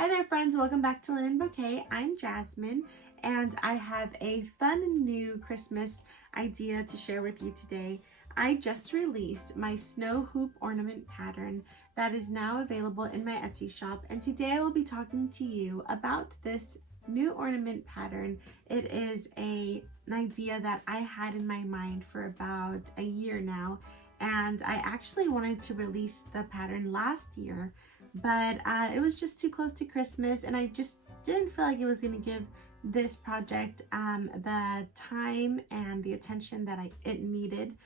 Hi there friends, welcome back to Linen Bouquet. I'm Jasmine and I have a fun new Christmas idea to share with you today. I just released my Snow Hoop Ornament pattern that is now available in my Etsy shop, and today I will be talking to you about this new ornament pattern. It is an idea that I had in my mind for about a year now, and I actually wanted to release the pattern last year, but it was just too close to Christmas and I just didn't feel like it was going to give this project the time and the attention that it needed.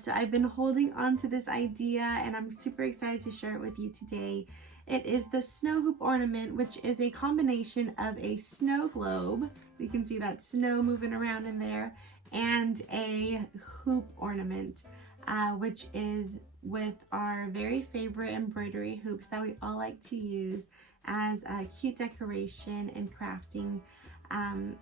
So I've been holding on to this idea and I'm super excited to share it with you today. It is the Snow Hoop Ornament, which is a combination of a snow globe, you can see that snow moving around in there, and a hoop ornament, which is with our very favorite embroidery hoops that we all like to use as a cute decoration and crafting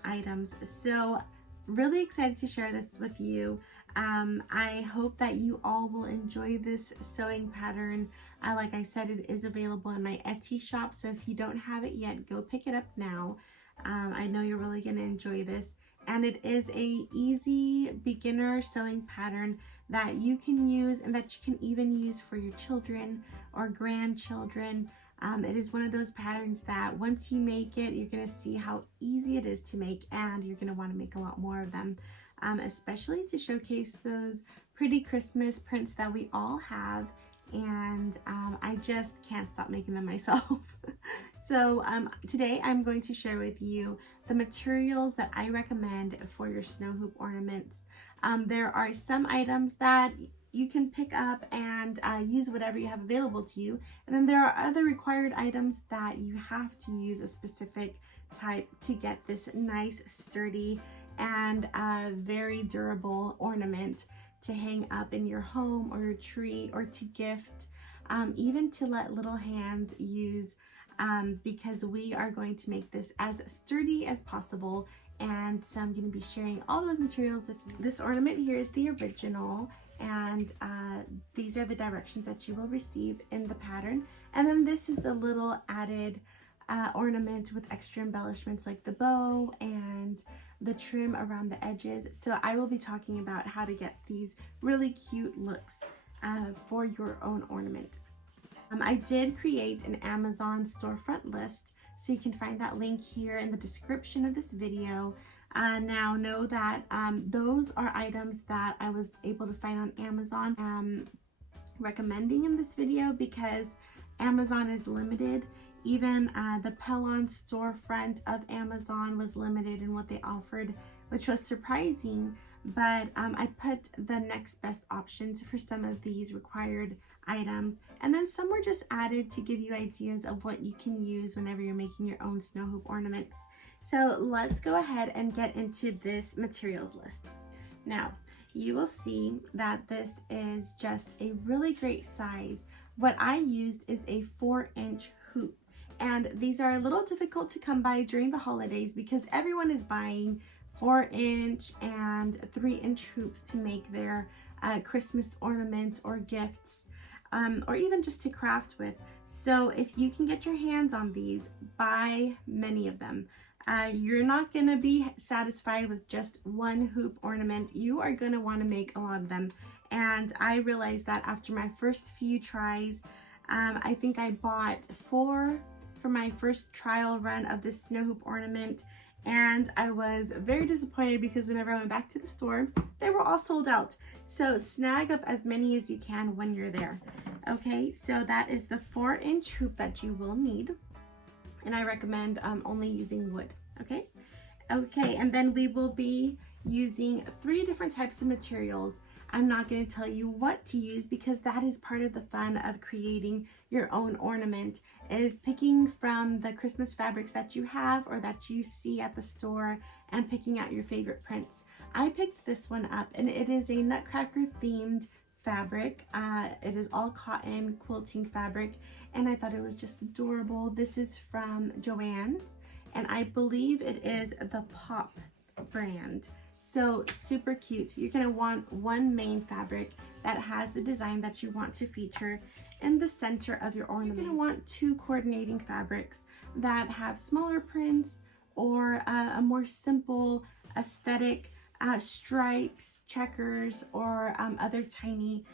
items. So really excited to share this with you. I hope that you all will enjoy this sewing pattern. Like I said, it is available in my Etsy shop, so if you don't have it yet, go pick it up now. I know you're really going to enjoy this, and it is a easy beginner sewing pattern that you can use and that you can even use for your children or grandchildren. It is one of those patterns that once you make it, you're going to see how easy it is to make, and you're going to want to make a lot more of them, especially to showcase those pretty Christmas prints that we all have, and I just can't stop making them myself. So today I'm going to share with you the materials that I recommend for your snow hoop ornaments. There are some items that you can pick up and use whatever you have available to you, and then there are other required items that you have to use a specific type to get this nice, sturdy, and very durable ornament to hang up in your home or your tree, or to gift, even to let little hands use, because we are going to make this as sturdy as possible. And so I'm going to be sharing all those materials with you. This ornament here is the original, and these are the directions that you will receive in the pattern. And then this is a little added ornament with extra embellishments like the bow and the trim around the edges. So I will be talking about how to get these really cute looks for your own ornament. I did create an Amazon storefront list, so you can find that link here in the description of this video. Now know that those are items that I was able to find on Amazon. Recommending in this video because Amazon is limited. Even the Pelon storefront of Amazon was limited in what they offered, which was surprising, but I put the next best options for some of these required items, and then some were just added to give you ideas of what you can use whenever you're making your own snow hoop ornaments. So let's go ahead and get into this materials list. Now, you will see that this is just a really great size. What I used is a 4-inch hoop, and these are a little difficult to come by during the holidays because everyone is buying 4-inch and 3-inch hoops to make their Christmas ornaments or gifts, or even just to craft with. So if you can get your hands on these, buy many of them. You're not going to be satisfied with just one hoop ornament. You are going to want to make a lot of them. And I realized that after my first few tries, I think I bought 4 for my first trial run of this snow hoop ornament, and I was very disappointed because whenever I went back to the store, they were all sold out. So snag up as many as you can when you're there. Okay, so that is the 4-inch hoop that you will need, and I recommend only using wood. Okay, and then we will be using 3 different types of materials. I'm not going to tell you what to use because that is part of the fun of creating your own ornament, is picking from the Christmas fabrics that you have or that you see at the store and picking out your favorite prints. I picked this one up, and it is a Nutcracker themed fabric. It is all cotton quilting fabric, and I thought it was just adorable. This is from Joann's, and I believe it is the Pop brand. So super cute. You're going to want one main fabric that has the design that you want to feature, in the center of your ornament. You're going to want two coordinating fabrics that have smaller prints or a more simple aesthetic, stripes, checkers, or other tiny,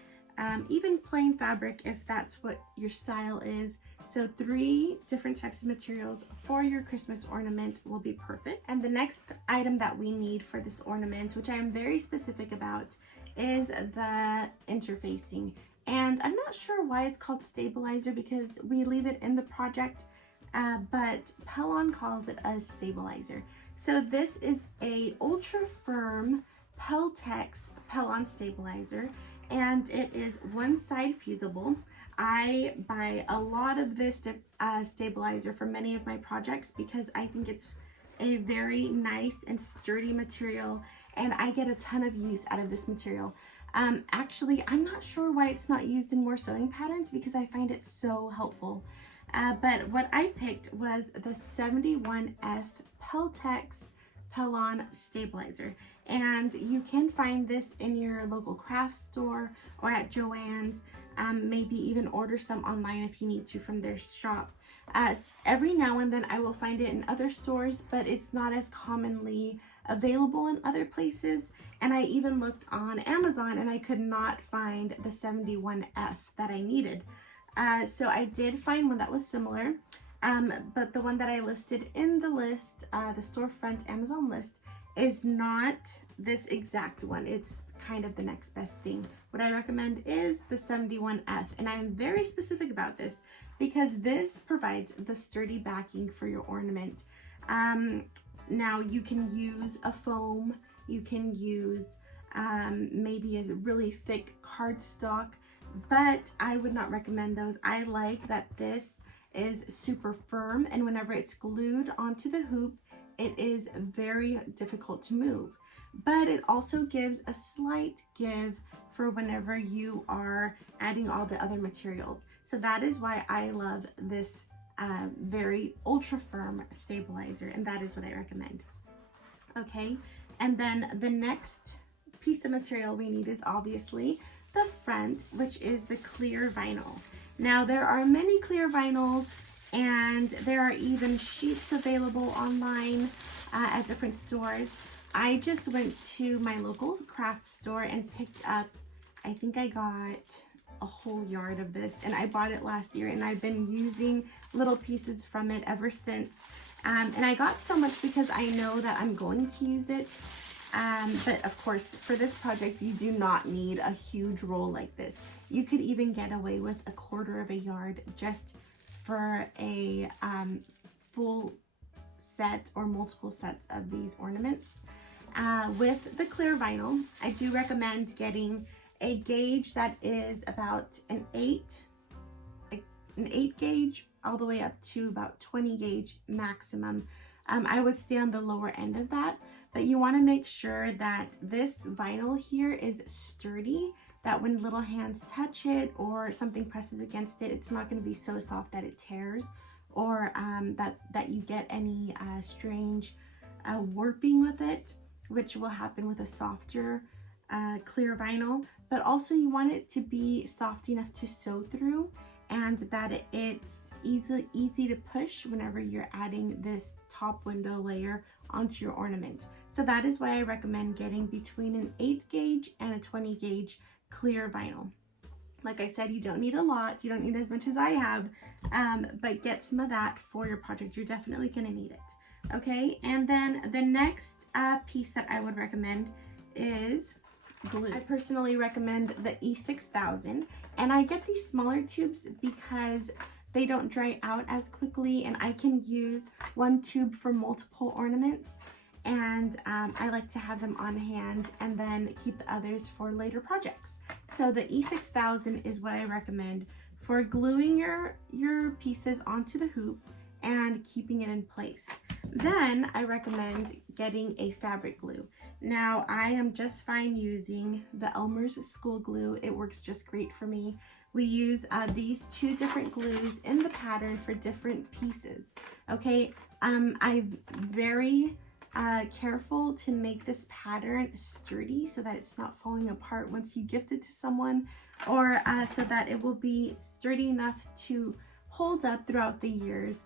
even plain fabric if that's what your style is. So 3 different types of materials for your Christmas ornament will be perfect. And the next item that we need for this ornament, which I am very specific about, is the interfacing. And I'm not sure why it's called stabilizer because we leave it in the project, but Pellon calls it a stabilizer. So this is a ultra firm Peltex Pellon stabilizer, and it is one side fusible. I buy a lot of this stabilizer for many of my projects because I think it's a very nice and sturdy material, and I get a ton of use out of this material. Actually, I'm not sure why it's not used in more sewing patterns because I find it so helpful. But what I picked was the 71F Peltex Pellon stabilizer, and you can find this in your local craft store or at Joann's. Maybe even order some online if you need to from their shop. Every now and then I will find it in other stores, but it's not as commonly available in other places. And I even looked on Amazon and I could not find the 71F that I needed. So I did find one that was similar, but the one that I listed in the list, the storefront Amazon list, is not this exact one. It's kind of the next best thing. What I recommend is the 71F, and I'm very specific about this because this provides the sturdy backing for your ornament. Now you can use a foam, you can use maybe a really thick cardstock, but I would not recommend those. I like that this is super firm, and whenever it's glued onto the hoop, it is very difficult to move. But it also gives a slight give for whenever you are adding all the other materials. So that is why I love this very ultra firm stabilizer, and that is what I recommend. Okay, and then the next piece of material we need is obviously the front, which is the clear vinyl. Now there are many clear vinyls, and there are even sheets available online at different stores. I just went to my local craft store and picked up, I think I got a whole yard of this, and I bought it last year, and I've been using little pieces from it ever since. And I got so much because I know that I'm going to use it. But of course, for this project, you do not need a huge roll like this. You could even get away with a 1/4 of a yard just for a full set or multiple sets of these ornaments. With the clear vinyl, I do recommend getting a gauge that is about an 8 gauge all the way up to about 20 gauge maximum. I would stay on the lower end of that, but you want to make sure that this vinyl here is sturdy, that when little hands touch it or something presses against it, it's not going to be so soft that it tears, or that you get any strange warping with it, which will happen with a softer clear vinyl. But also you want it to be soft enough to sew through, and that it's easy to push whenever you're adding this top window layer onto your ornament. So that is why I recommend getting between an 8 gauge and a 20 gauge clear vinyl. Like I said, you don't need a lot, you don't need as much as I have, but get some of that for your project. You're definitely going to need it. Okay, and then the next piece that I would recommend is glue. I personally recommend the E6000, and I get these smaller tubes because they don't dry out as quickly, and I can use one tube for multiple ornaments, and I like to have them on hand and then keep the others for later projects. So the E6000 is what I recommend for gluing your pieces onto the hoop and keeping it in place. Then I recommend getting a fabric glue. Now I am just fine using the Elmer's school glue. It works just great for me. We use these 2 different glues in the pattern for different pieces. Okay, I very careful to make this pattern sturdy so that it's not falling apart once you gift it to someone, or so that it will be sturdy enough to hold up throughout the years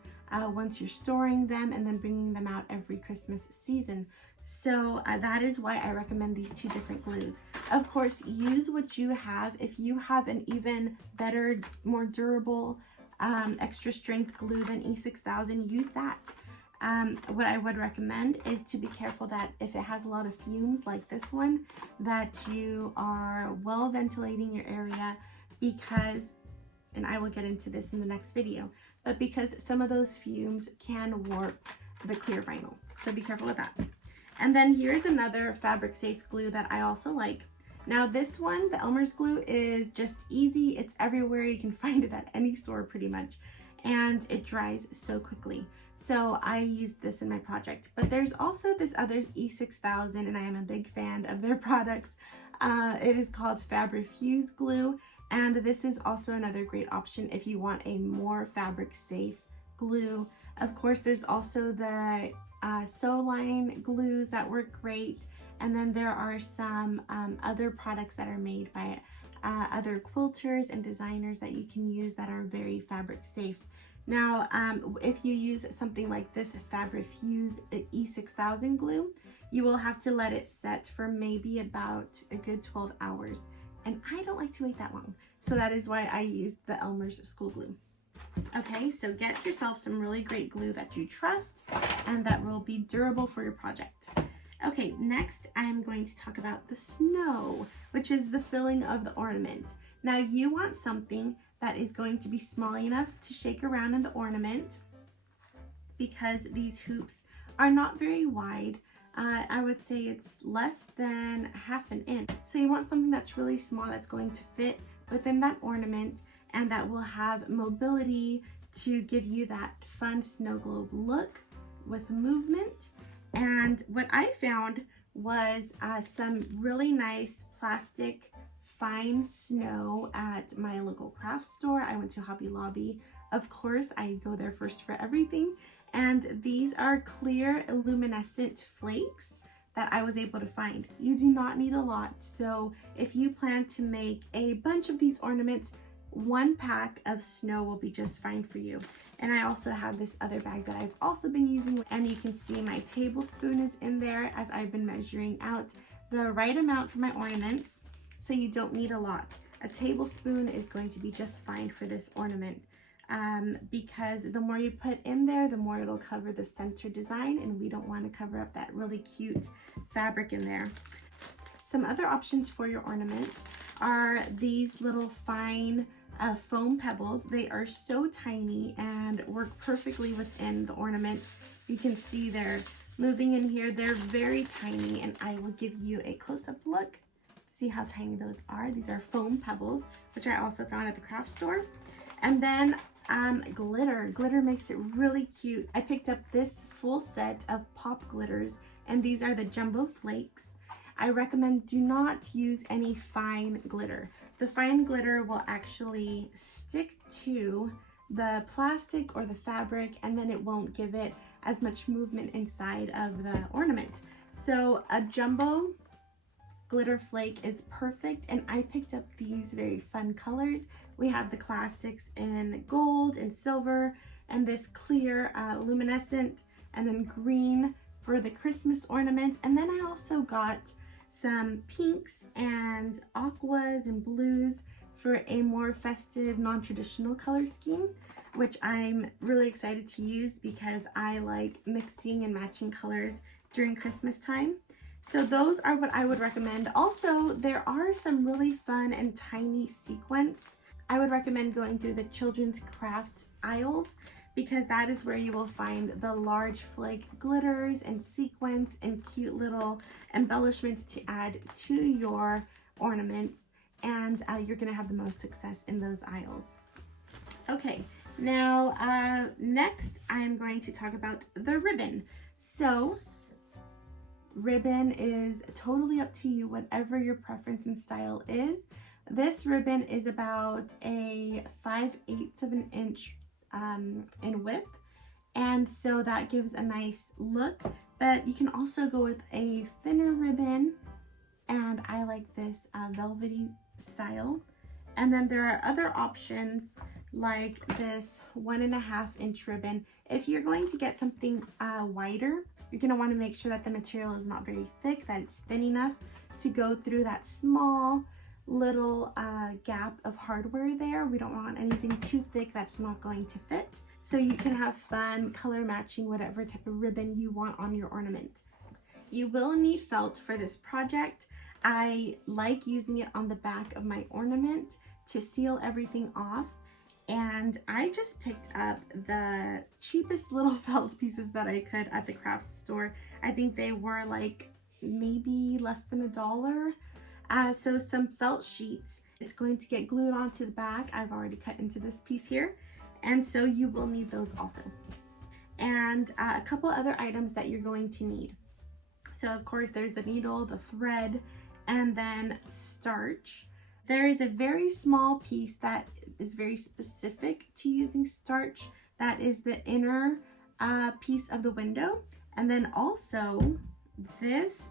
once you're storing them and then bringing them out every Christmas season. So that is why I recommend these two different glues. Of course, use what you have. If you have an even better, more durable, extra strength glue than E6000, use that. What I would recommend is to be careful that if it has a lot of fumes like this one, that you are well ventilating your area, because, and I will get into this in the next video, but because some of those fumes can warp the clear vinyl. So be careful with that. And then here's another fabric safe glue that I also like. Now this one, the Elmer's glue, is just easy. It's everywhere. You can find it at any store pretty much. And it dries so quickly. So I used this in my project. But there's also this other E6000, and I am a big fan of their products. It is called Fabrifuse glue. And this is also another great option if you want a more fabric safe glue. Of course, there's also the Soline glues that work great. And then there are some other products that are made by other quilters and designers that you can use that are very fabric safe. Now, if you use something like this Fabrifuse E6000 glue, you will have to let it set for maybe about a good 12 hours. And I don't like to wait that long. So that is why I used the Elmer's school glue. Okay, so get yourself some really great glue that you trust and that will be durable for your project. Okay, next I'm going to talk about the snow, which is the filling of the ornament. Now you want something that is going to be small enough to shake around in the ornament, because these hoops are not very wide. I would say it's less than ½ an inch. So you want something that's really small that's going to fit within that ornament and that will have mobility to give you that fun snow globe look with movement. And what I found was some really nice plastic fine snow at my local craft store. I went to Hobby Lobby. Of course, I go there first for everything. And these are clear luminescent flakes that I was able to find. You do not need a lot. So if you plan to make a bunch of these ornaments, one pack of snow will be just fine for you. And I also have this other bag that I've also been using, and you can see my tablespoon is in there as I've been measuring out the right amount for my ornaments. So you don't need a lot. A tablespoon is going to be just fine for this ornament, because the more you put in there, the more it'll cover the center design, and we don't want to cover up that really cute fabric in there. Some other options for your ornament are these little fine foam pebbles. They are so tiny and work perfectly within the ornament. You can see they're moving in here. They're very tiny, and I will give you a close-up look. See how tiny those are. These are foam pebbles, which I also found at the craft store. And then glitter. Glitter makes it really cute. I picked up this full set of pop glitters, and these are the jumbo flakes. I recommend do not use any fine glitter. The fine glitter will actually stick to the plastic or the fabric, and then it won't give it as much movement inside of the ornament. So a jumbo glitter flake is perfect, and I picked up these very fun colors. We have the classics in gold and silver, and this clear luminescent, and then green for the Christmas ornament. And then I also got some pinks and aquas and blues for a more festive, non-traditional color scheme, which I'm really excited to use because I like mixing and matching colors during Christmas time. So those are what I would recommend. Also, there are some really fun and tiny sequins. I would recommend going through the children's craft aisles, because that is where you will find the large flake glitters and sequins and cute little embellishments to add to your ornaments, and you're gonna have the most success in those aisles. Okay, now next I'm going to talk about the ribbon. So ribbon is totally up to you, whatever your preference and style is. This ribbon is about a 5/8 of an inch in width, and so that gives a nice look but you can also go with a thinner ribbon, and I like this velvety style. And then there are other options like this 1.5-inch ribbon. If you're going to get something wider, you're going to want to make sure that the material is not very thick, that it's thin enough to go through that small little gap of hardware there. We don't want anything too thick that's not going to fit. So you can have fun color matching whatever type of ribbon you want on your ornament. You will need felt for this project. I like using it on the back of my ornament to seal everything off. And I just picked up the cheapest little felt pieces that I could at the craft store. I think they were like maybe less than $1. So some felt sheets. It's going to get glued onto the back. I've already cut into this piece here. And so you will need those also. And a couple other items that you're going to need. So of course there's the needle, the thread, and then starch. There is a very small piece that is very specific to using starch. That is the inner piece of the window. And then also this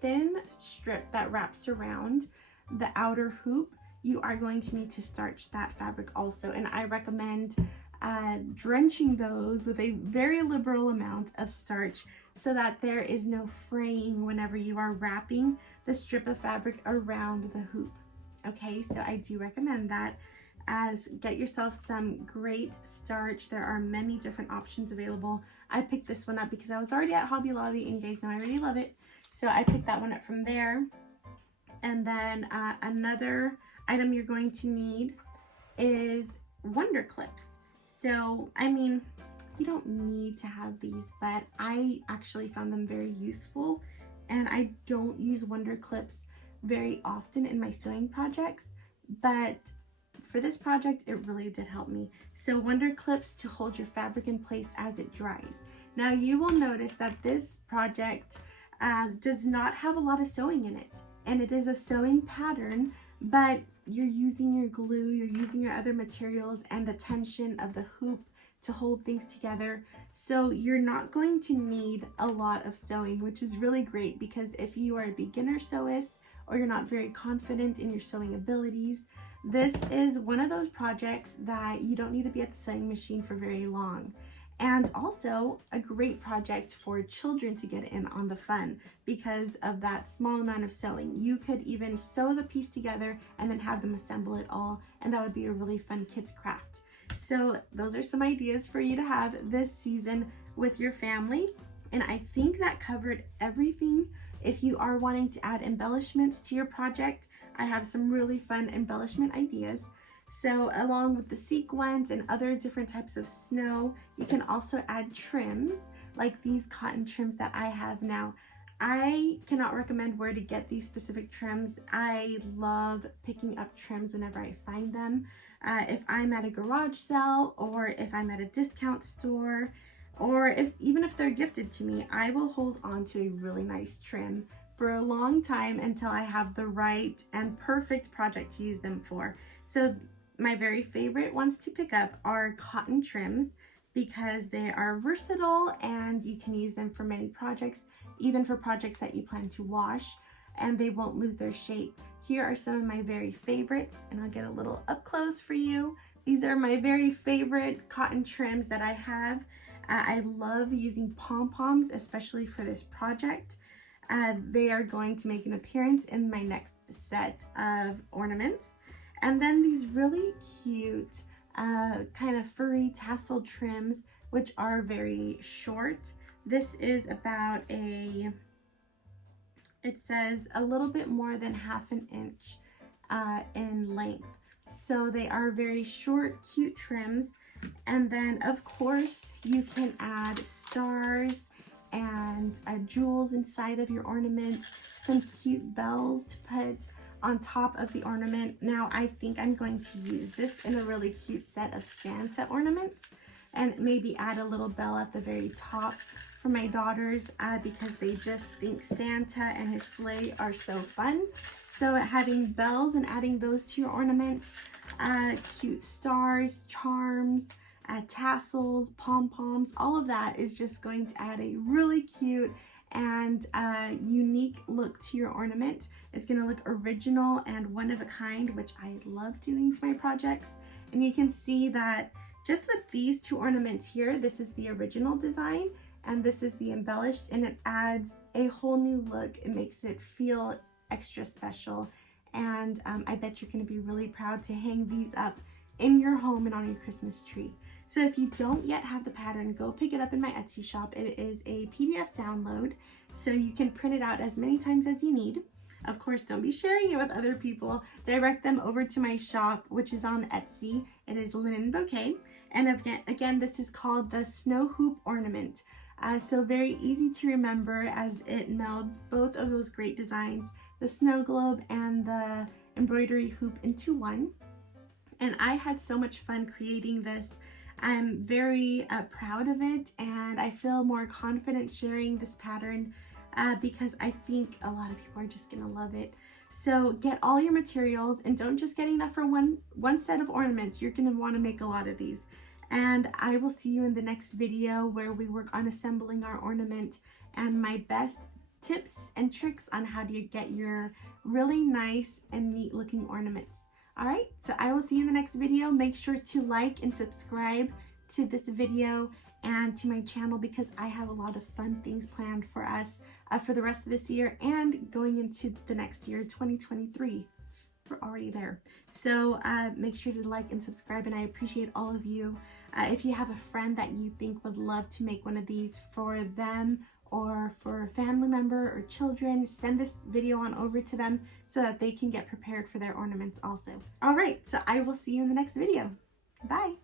thin strip that wraps around the outer hoop. You are going to need to starch that fabric also. And I recommend drenching those with a very liberal amount of starch so that there is no fraying whenever you are wrapping the strip of fabric around the hoop. Okay, so I do recommend that. Get yourself some great starch. There are many different options available. I picked this one up because I was already at Hobby Lobby, and you guys know I already love it. So I picked that one up from there. And then another item you're going to need is wonder clips. So, I mean, you don't need to have these, but I actually found them very useful, and I don't use wonder clips very often in my sewing projects, but for this project it really did help me. So wonder clips to hold your fabric in place as it dries. Now you will notice that this project does not have a lot of sewing in it, and it is a sewing pattern, but you're using your glue, you're using your other materials and the tension of the hoop to hold things together. So you're not going to need a lot of sewing, which is really great, because if you are a beginner sewist or you're not very confident in your sewing abilities, this is one of those projects that you don't need to be at the sewing machine for very long. And also a great project for children to get in on the fun because of that small amount of sewing. You could even sew the piece together and then have them assemble it all, and that would be a really fun kids craft. So those are some ideas for you to have this season with your family. And I think that covered everything. If you are wanting to add embellishments to your project, I have some really fun embellishment ideas. So along with the sequins and other different types of snow, you can also add trims like these cotton trims that I have now. I cannot recommend where to get these specific trims. I love picking up trims whenever I find them. If I'm at a garage sale, or if I'm at a discount store, or even if they're gifted to me, I will hold on to a really nice trim for a long time until I have the right and perfect project to use them for. So my very favorite ones to pick up are cotton trims because they are versatile and you can use them for many projects, even for projects that you plan to wash, and they won't lose their shape. Here are some of my very favorites, and I'll get a little up close for you. These are my very favorite cotton trims that I have. I love using pom-poms, especially for this project. They are going to make an appearance in my next set of ornaments. And then these really cute kind of furry tassel trims, which are very short. This is about it says a little bit more than 1/2 inch in length. So they are very short, cute trims. And then of course you can add stars and jewels inside of your ornament, some cute bells to put on top of the ornament. Now I think I'm going to use this in a really cute set of Santa ornaments, and maybe add a little bell at the very top for my daughters because they just think Santa and his sleigh are so fun. So having bells and adding those to your ornaments, cute stars, charms, tassels, pom-poms, all of that is just going to add a really cute and unique look to your ornament. It's going to look original and one of a kind, which I love doing to my projects. And you can see that just with these two ornaments here, this is the original design and this is the embellished, and it adds a whole new look. It makes it feel extra special, and I bet you're going to be really proud to hang these up in your home and on your Christmas tree. So if you don't yet have the pattern, go pick it up in my Etsy shop. It is a PDF download, so you can print it out as many times as you need. Of course, don't be sharing it with other people. Direct them over to my shop, which is on Etsy. It is Linen Bouquet. And again, this is called the Snow Hoop Ornament. So very easy to remember as it melds both of those great designs, the snow globe and the embroidery hoop, into one. And I had so much fun creating this. I'm very proud of it, and I feel more confident sharing this pattern because I think a lot of people are just gonna love it. So get all your materials, and don't just get enough for one set of ornaments. You're gonna wanna make a lot of these. And I will see you in the next video where we work on assembling our ornament and my best tips and tricks on how to get your really nice and neat looking ornaments. Alright, so I will see you in the next video. Make sure to like and subscribe to this video and to my channel, because I have a lot of fun things planned for us for the rest of this year and going into the next year, 2023. We're already there. So make sure to like and subscribe, and I appreciate all of you. If you have a friend that you think would love to make one of these for them or for a family member or children, send this video on over to them so that they can get prepared for their ornaments also. All right, so I will see you in the next video. Bye.